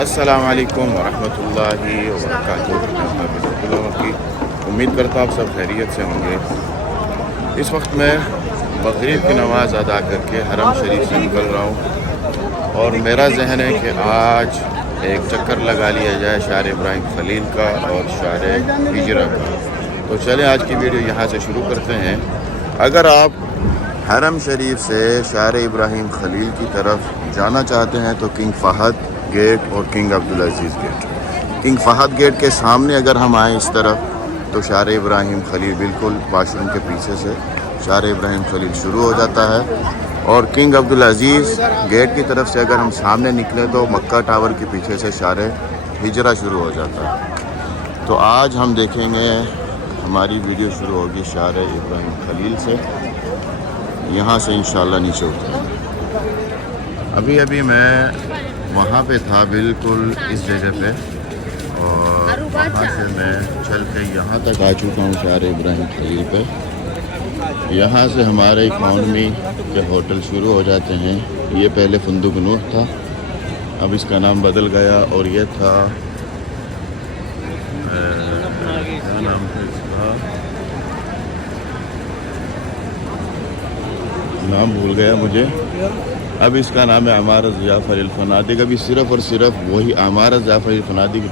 अस्सलाम वालेकुम वरहमतुल्लाहि वबरकातुहू। की उम्मीद करता हूँ आप सब खैरियत से होंगे। इस वक्त मैं मगरिब की नमाज़ अदा करके हरम शरीफ से निकल रहा हूँ और मेरा जहन है कि आज एक चक्कर लगा लिया जाए शार इब्राहिम खलील का और शार हिजरा का। तो चलें आज की वीडियो यहाँ से शुरू करते हैं। अगर आप हरम शरीफ से शार इब्राहिम खलील की तरफ जाना चाहते हैं तो किंग फहद गेट और किंग अब्दुल अजीज़ गेट, किंग फहद गेट के सामने अगर हम आएँ इस तरफ तो शार इब्राहिम खलील बिल्कुल वाशरूम के पीछे से शार इब्राहिम खलील शुरू हो जाता है। और किंग अब्दुल अजीज़ गेट की तरफ से अगर हम सामने निकले तो मक्का टावर के पीछे से शार हिजरा शुरू हो जाता है। तो आज हम देखेंगे, हमारी वीडियो शुरू होगी शार इब्राहिम खलील से, यहाँ से इंशाल्लाह नीचे उतरेंगे। अभी मैं वहाँ पे था बिल्कुल इस जगह पे और वहाँ से मैं चल के यहाँ तक आ चुका हूँ शार इब्राहिम खलील पे। यहाँ से हमारे इकॉनमी के होटल शुरू हो जाते हैं। ये पहले फंदुक नूर था, अब इसका नाम बदल गया और ये था क्या नाम था इसका, नाम भूल गया मुझे। अब इसका नाम है अमारत जाफ़र अल फनादिक। अभी सिर्फ़ और सिर्फ वही अमारत जाफ़र अल फनादिक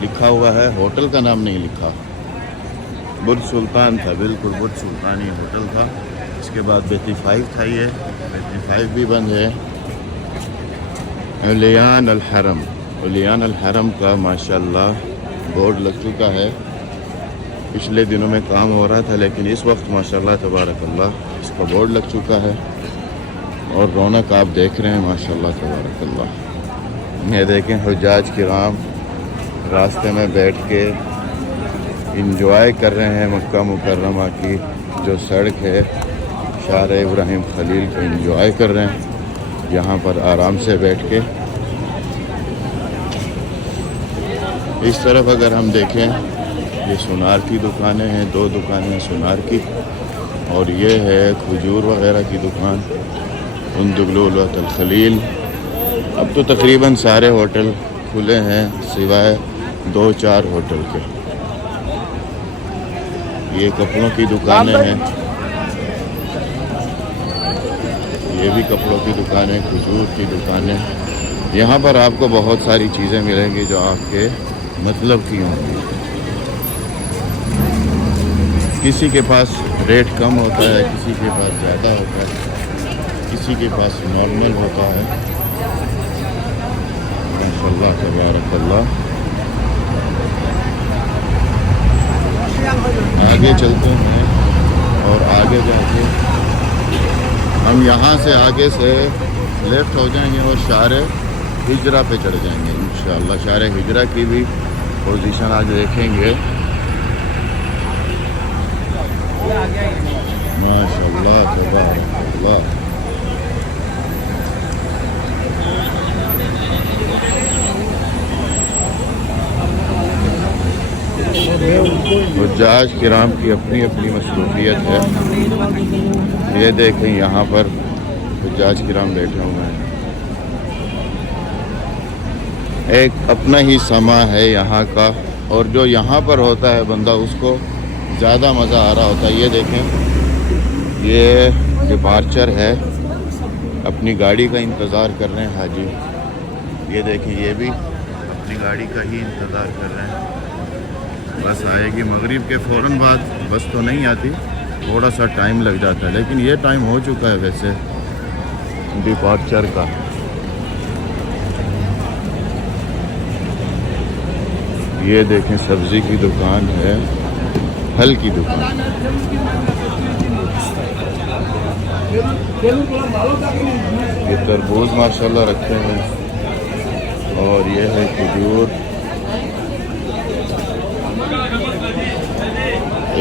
लिखा हुआ है, होटल का नाम नहीं लिखा। बुर्ज सुल्तान था, बिल्कुल बुर्ज सुल्तान ही होटल था। इसके बाद बेती 5 था, ये बेती 5 भी बंद है। उलियान अल हरम, उलियान अल हरम का माशाल्लाह बोर्ड लग चुका है। पिछले दिनों में काम हो रहा था लेकिन इस वक्त माशाल्लाह तबारकल्लाह इसका बोर्ड लग चुका है और रौनक आप देख रहे हैं माशाल्लाह तबारकल्लाह। ये देखें हुज्जाज किराम रास्ते में बैठ के इंजॉय कर रहे हैं मक्का मुकर्रमा की जो सड़क है शार इब्राहिम खलील को इंजॉय कर रहे हैं यहाँ पर आराम से बैठ के। इस तरफ अगर हम देखें ये सुनार की दुकानें हैं, 2 दुकानें हैं सुनार की, और ये है खजूर वगैरह की दुकान उन्दुगलुल खलील। अब तो तकरीबन सारे होटल खुले हैं सिवाय 2-4 होटल के। ये कपड़ों की दुकानें हैं, ये भी कपड़ों की दुकानें, खजूर की दुकानें। यहाँ पर आपको बहुत सारी चीज़ें मिलेंगी जो आपके मतलब की होंगी। किसी के पास रेट कम होता है, किसी के पास ज़्यादा होता है, किसी के पास नॉर्मल होता है। माशाल्लाह तबारकल्लाह। आगे चलते हैं और आगे जाके हम यहाँ से आगे से लेफ़्ट हो जाएंगे और शार हिजरा पे चढ़ जाएंगे इंशाअल्लाह। शार हिजरा की भी पोजीशन आज देखेंगे। माशाल्लाह तबारकल्लाह। हुज्जाज किराम की अपनी अपनी मसरूफियत है। ये देखें यहाँ पर हुज्जाज किराम बैठे हुए हैं, एक अपना ही समा है यहाँ का, और जो यहाँ पर होता है बंदा उसको ज़्यादा मज़ा आ रहा होता है। ये देखें ये डिपार्चर है, अपनी गाड़ी का इंतज़ार कर रहे हैं हाजी। ये देखें ये भी अपनी गाड़ी का ही इंतज़ार कर रहे हैं। बस आएगी मगरिब के फ़ौरन बाद, बस तो नहीं आती, थोड़ा सा टाइम लग जाता है, लेकिन ये टाइम हो चुका है वैसे डिपार्चर का। ये देखें सब्ज़ी की दुकान है, फल की दुकान। ये तरबूज माशाल्लाह रखे हैं और ये है खजूर।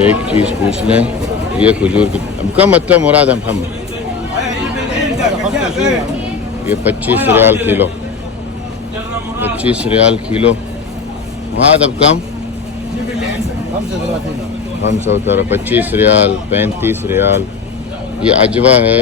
एक चीज़ पूछ लें, ये खजूर की कम अच्छा मुराद हम ये 25 रियाल किलो, 25 रियाल किलो। वहाँ अब कम 25 रियाल, 35 रियाल। ये अजवा है,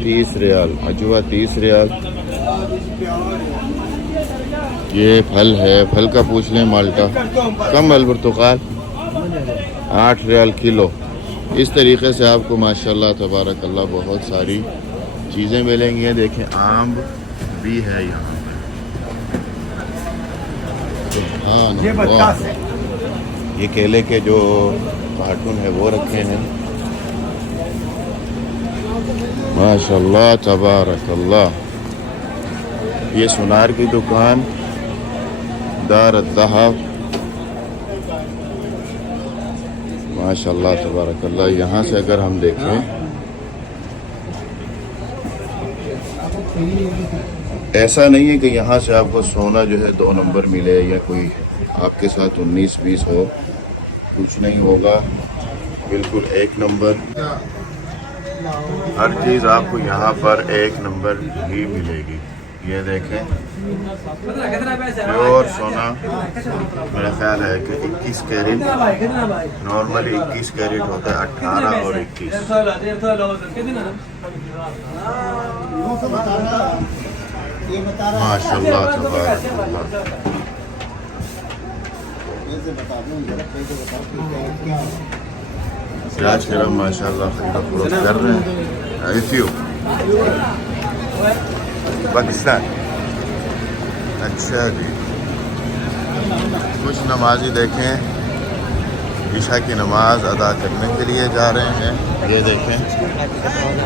30 रियाल अजवा, 30 रियाल। ये फल है, फल का पूछ लें माल्टा। कम अलबुर्तुकाल 8 रियाल किलो। इस तरीके से आपको माशाल्लाह तबारकल्लाह बहुत सारी चीज़ें मिलेंगी। देखें आम भी है यहाँ पे। हाँ, ये केले के जो कार्टून है वो रखे हैं माशाल्लाह तबारकल्लाह। ये सुनार की दुकान दार अज़्ज़हाब माशाल्लाह तबारकल्लाह। यहाँ से अगर हम देखें ऐसा नहीं है कि यहाँ से आपको सोना जो है 2 नंबर मिले या कोई आपके साथ 19-20 हो, कुछ नहीं होगा, बिल्कुल 1 नंबर। हर चीज़ आपको यहाँ पर 1 नंबर ही मिलेगी। ये देखें प्योर सोना, मेरा ख्याल है कि 21 कैरेट, नॉर्मली 21 कैरेट होता है, 18 और 21। माशाल्लाह तबारकल्लाह। प्याज के रंग माशाल्लाह खरीद कर रहे हैं। पाकिस्तान। अच्छा जी, कुछ नमाजी देखें ईशा की नमाज अदा करने के लिए जा रहे हैं, ये देखें,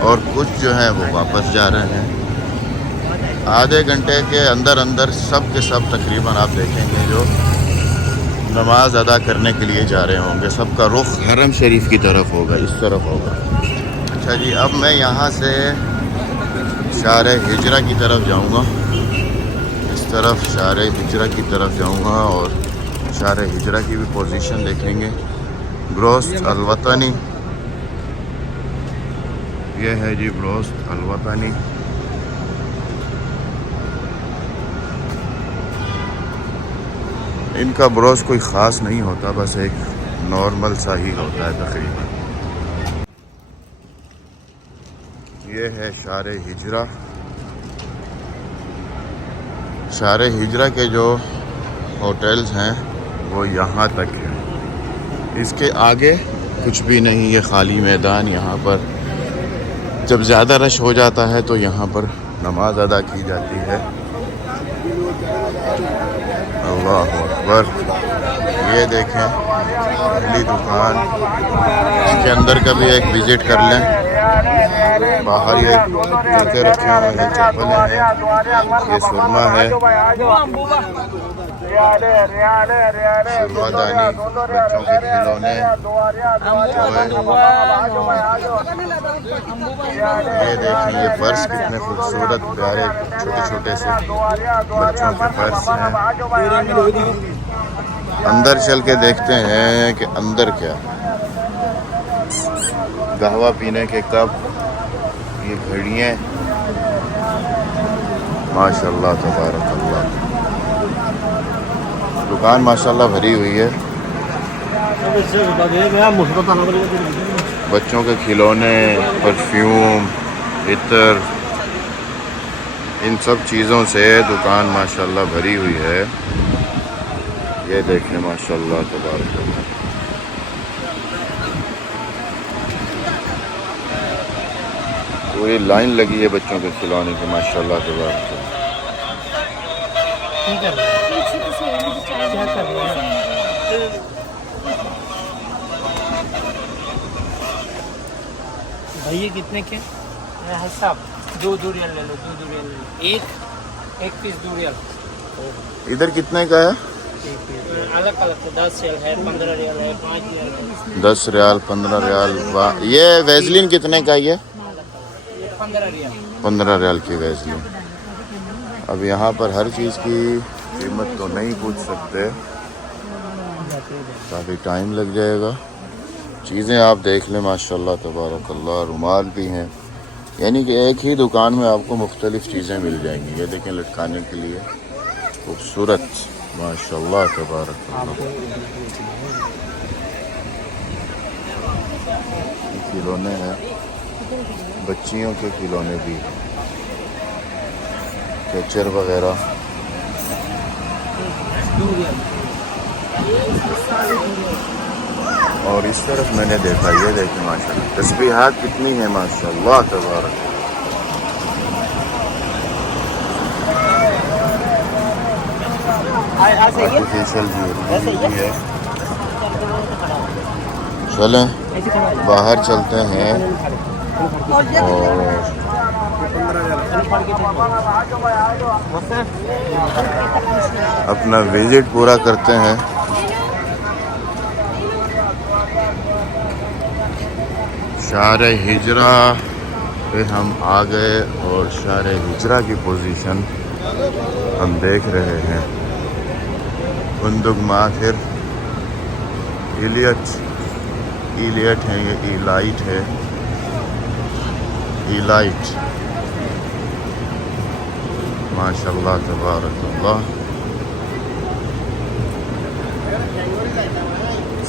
और कुछ जो है वो वापस जा रहे हैं। आधे घंटे के अंदर अंदर सब के सब तकरीबन आप देखेंगे जो नमाज अदा करने के लिए जा रहे होंगे, सबका रुख हरम शरीफ की तरफ होगा, इस तरफ होगा। अच्छा जी, अब मैं यहाँ से शार हिजरा की तरफ जाऊँगा, इस तरफ शार हिजरा की तरफ जाऊँगा और शार हिजरा की भी पोजीशन देखेंगे। ब्रोस्त अलवतनी, ये है जी ब्रोस्त अलवतनी। इनका ब्रोस्त कोई ख़ास नहीं होता, बस एक नॉर्मल सा ही होता है तकरीबन। ये है शार हिजरा। शार हिजरा के जो होटल्स हैं वो यहाँ तक है, इसके आगे कुछ भी नहीं, ये खाली मैदान। यहाँ पर जब ज़्यादा रश हो जाता है तो यहाँ पर नमाज अदा की जाती है। अल्लाह अकबर। ये देखें पहली दुकान, इसके अंदर का भी एक विज़िट कर लें। बाहर ये जूते रखे हुए हैं, चप्पलें हैं, ये सुरमा है, सुरमादानी, बच्चों के खिलौने, ये देखिए ये पर्स कितने खूबसूरत प्यारे छोटे छोटे से बच्चों के पर्स हैं। अंदर चल के देखते हैं कि अंदर क्या, कहवा पीने के कप, ये घड़ियाँ, माशाल्लाह तबारकल्लाह। दुकान माशाल्लाह भरी हुई है। बच्चों के खिलौने, परफ्यूम, इत्र, इन सब चीज़ों से दुकान माशाल्लाह भरी हुई है। ये देखें माशाल्लाह तबारकल्लाह। पूरी लाइन लगी है बच्चों के खिलौने की, माशाल्लाह तबारकल्लाह। भैया कितने के हिसाब? 2 रियल ले लो, 2 रियल ले लो, एक पीस 2 रियल। इधर कितने का है? अलग अलग तो 10 रियल है, 15 रियल है, 5 रियल है। 10 रियाल, 15 रियाल। ये वैसलीन कितने का? ये 15 रियल। 15 रियाल की वैसलीन। अब यहाँ पर हर चीज़ की कीमत तो नहीं पूछ सकते, काफ़ी टाइम लग जाएगा। चीज़ें आप देख लें माशाल्लाह तबारकल्लाह। रुमाल भी हैं, यानी कि एक ही दुकान में आपको मुख्तलिफ़ चीज़ें मिल जाएंगी। ये देखें लटकाने के लिए खूबसूरत, माशाल्लाह तबारकल्लाह। खिलौने हैं, बच्चियों के खिलौने भी, कैचर वगैरह। और इस तरफ मैंने देखा, ये देखें माशाल्लाह तस्बीहात कितनी है माशाल्लाह तबारक। आर्टिफिशियल ज्वेलरी है। चलें बाहर चलते हैं और अपना विजिट पूरा करते हैं। शार हिजरा पे हम आ गए और शार हिजरा की पोजीशन हम देख रहे हैं। फुंदुक माहिर, इलियट है, ये इलाइट है, इलाइट माशाल्लाह तबारकल्लाह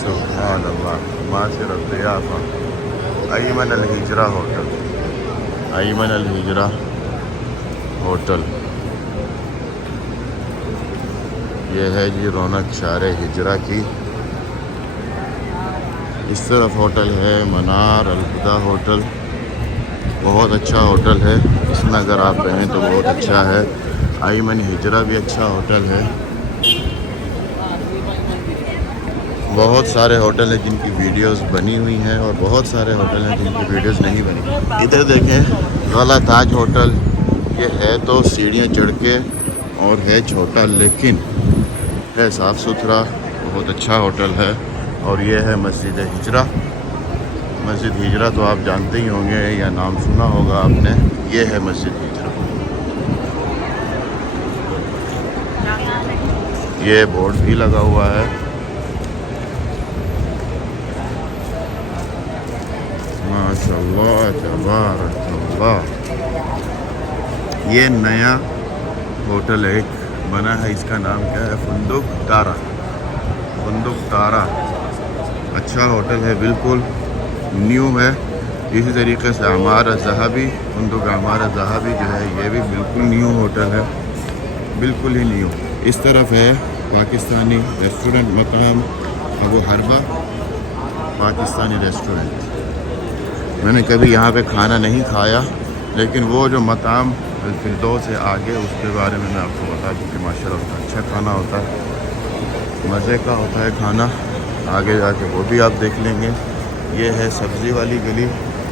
सुभान अल्लाह। माहिर ज़ियाफ़ा Ayman Al Hijra hotel, Ayman Al Hijra hotel. ये है जी रौनक शार हिजरा की। इस तरफ होटल है मनार अलहुदा होटल, बहुत अच्छा होटल है। इसमें अगर आप रहें तो बहुत अच्छा है। अयमन हिजरा भी अच्छा होटल है। बहुत सारे होटल हैं जिनकी वीडियोस बनी हुई हैं और बहुत सारे होटल हैं जिनकी वीडियोस नहीं बनी। इधर देखें गला ताज होटल, ये है तो सीढ़ियाँ चढ़ के और है छोटा, लेकिन है साफ़ सुथरा, बहुत अच्छा होटल है। और ये है मस्जिद हिजरा। मस्जिद हिजरा तो आप जानते ही होंगे या नाम सुना होगा आपने। ये है मस्जिद हिजरा। ये बोर्ड भी लगा हुआ है। माशाल्लाह तबारकल्लाह। ये नया होटल एक बना है, इसका नाम क्या है? फुंदुक तारा। फुंदुक तारा अच्छा होटल है, बिल्कुल न्यू है। इसी तरीके से हमारा ज़हाबी, फुंदुक हमारा ज़हाबी जो है ये भी बिल्कुल न्यू होटल है, बिल्कुल ही न्यू। इस तरफ है पाकिस्तानी रेस्टोरेंट मकाम अबू हरबा पाकिस्तानी रेस्टोरेंट। मैंने कभी यहाँ पे खाना नहीं खाया, लेकिन वो जो मकाम फिरदौस से आगे उसके बारे में मैं आपको बता दूँ कि माशाल्लाह अच्छा खाना होता है, मज़े का होता है खाना। आगे जाके वो भी आप देख लेंगे। ये है सब्ज़ी वाली गली,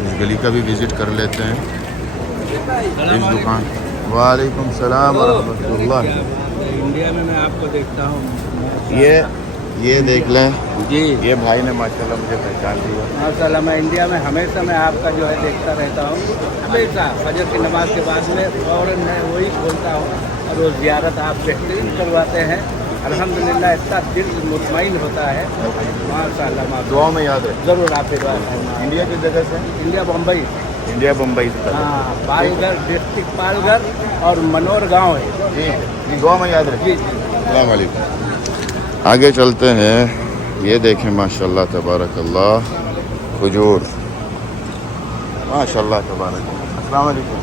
इस गली का भी विज़िट कर लेते हैं। इस दुकान, वालेकुम सलाम व रहमतुल्लाह। इंडिया में मैं आपको देखता हूँ। ये देख लें जी, ये भाई ने माशाल्लाह मुझे पहचान लिया। माशाल्लाह मैं इंडिया में हमेशा मैं आपका जो है देखता रहता हूँ, हमेशा फजर की नमाज के बाद में फ़ौरन मैं वही बोलता हूँ। और वो ज़ियारत आप बेहतरीन करवाते हैं, अल्हम्दुलिल्लाह। इतना दिल मुतमईन होता है माशाल्लाह। दुआ में याद है ज़रूर आप फिर इंडिया की जगह से, इंडिया बम्बई, इंडिया बम्बई से। हाँ, पालघर डिस्ट्रिक्ट, पालघर और मनोर गांव है जी, दुआ में याद रखिए। जी जी। अस्सलाम वालेकुम। आगे चलते हैं। ये देखें माशाल्लाह तबारकल्लाह खजूर, माशाल्लाह तबारकल्लाह। अस्सलाम वालेकुम।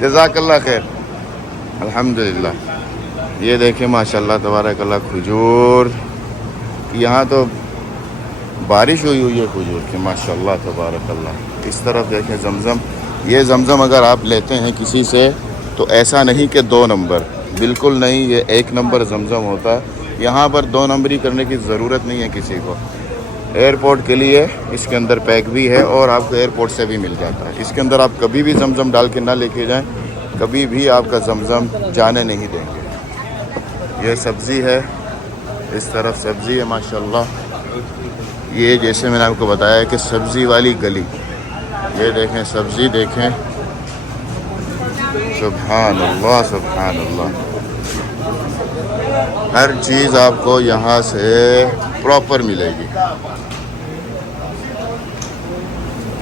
जज़ाकल्लाह खैर, अल्हम्दुलिल्लाह। ये देखें माशाल्लाह तबारकल्लाह खजूर। यहाँ तो बारिश हुई हुई है खजूर की, माशाल्लाह तबारकल्लाह। इस तरफ देखें ज़मज़म। ये ज़मज़म अगर आप लेते हैं किसी से तो ऐसा नहीं कि 2 नंबर, बिल्कुल नहीं, ये 1 नंबर ज़मज़म होता है। यहाँ पर 2 नंबरी करने की ज़रूरत नहीं है किसी को। एयरपोर्ट के लिए इसके अंदर पैक भी है और आपको एयरपोर्ट से भी मिल जाता है। इसके अंदर आप कभी भी ज़मज़म डाल के ना लेके जाएं, कभी भी आपका ज़मज़म जाने नहीं देंगे। ये सब्ज़ी है, इस तरफ सब्ज़ी है माशाल्लाह। ये जैसे मैंने आपको बताया कि सब्ज़ी वाली गली, ये देखें सब्ज़ी देखें, सुभान अल्लाह सुभान अल्लाह। हर चीज़ आपको यहाँ से प्रॉपर मिलेगी।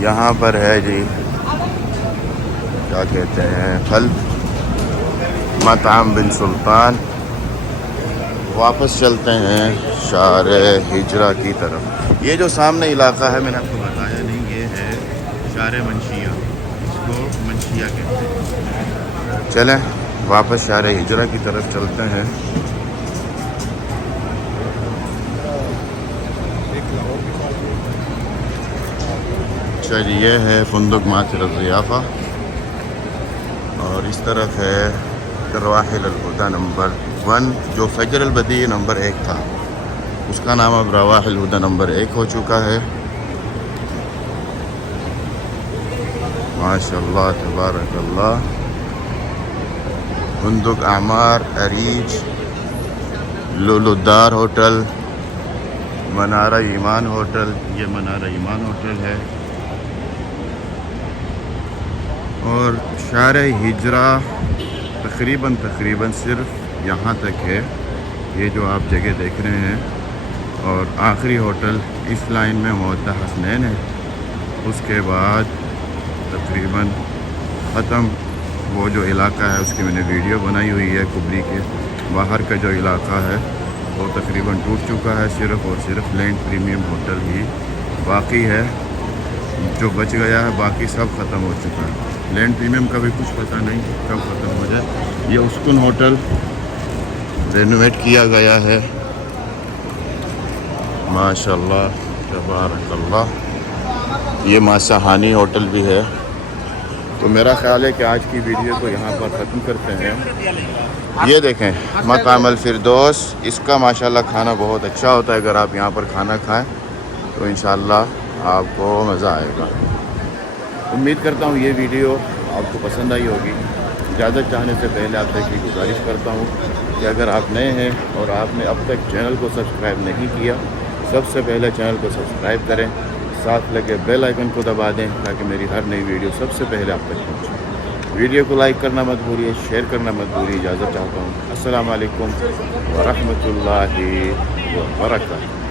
यहाँ पर है जी क्या कहते हैं, फल मताम बिन सुल्तान, वापस चलते हैं शार हिजरा की तरफ। ये जो सामने इलाका है मैंने आपको बताया नहीं, ये है शार मंशिया, इसको मंशिया कहते हैं। चलें वापस शार हिजरा की तरफ चलते हैं। अच्छा जी, ये है फुंदुक मातिर ज़ियाफ़ा और इस तरफ है रवाहिल अल-हुदा नंबर 1, जो फजर अल-बदी नंबर 1 था, उसका नाम अब रवाहिल हुदा नंबर 1 हो चुका है। माशाअल्लाह तबारकल्लाह। फुंदुक आमार, अरीज, लुलुद्दार होटल, मनारा ईमान होटल, ये मनारा ईमान होटल है। और शार हिजरा तकरीबन सिर्फ यहाँ तक है, ये जो आप जगह देख रहे हैं। और आखिरी होटल इस लाइन में मोहद्दा हसनैन है। उसके बाद तकरीबन ख़त्म वो जो इलाका है, उसकी मैंने वीडियो बनाई हुई है। कुबरी के बाहर का जो इलाका है वो तकरीबन टूट चुका है। सिर्फ़ और सिर्फ लैंड प्रीमियम होटल ही बाकी है जो बच गया है, बाकी सब ख़त्म हो चुका है। लैंड प्रीमियम का भी कुछ पता नहीं कब ख़त्म हो जाए। ये उसकुन होटल रेनोवेट किया गया है, माशाअल्लाह तबारकल्लाह। ये मासाहानी होटल भी है। तो मेरा ख्याल है कि आज की वीडियो को यहाँ पर ख़त्म करते हैं। ये देखें मक़ाम अल फ़िरदौस, इसका माशाअल्लाह खाना बहुत अच्छा होता है। अगर आप यहाँ पर खाना खाएं तो इंशाअल्लाह आपको मज़ा आएगा। उम्मीद करता हूँ ये वीडियो आपको पसंद आई होगी। इजाज़त चाहने से पहले आपसे एक गुजारिश करता हूँ कि अगर आप नए हैं और आपने अब तक चैनल को सब्सक्राइब नहीं किया, सबसे पहले चैनल को सब्सक्राइब करें, साथ लगे बेल आइकन को दबा दें ताकि मेरी हर नई वीडियो सबसे पहले आप तक पहुँचे। वीडियो को लाइक करना मत भूलिए, शेयर करना मत भूलिए। इजाज़त चाहता हूँ। अस्सलाम वालेकुम व रहमतुल्लाहि व बरकातहू।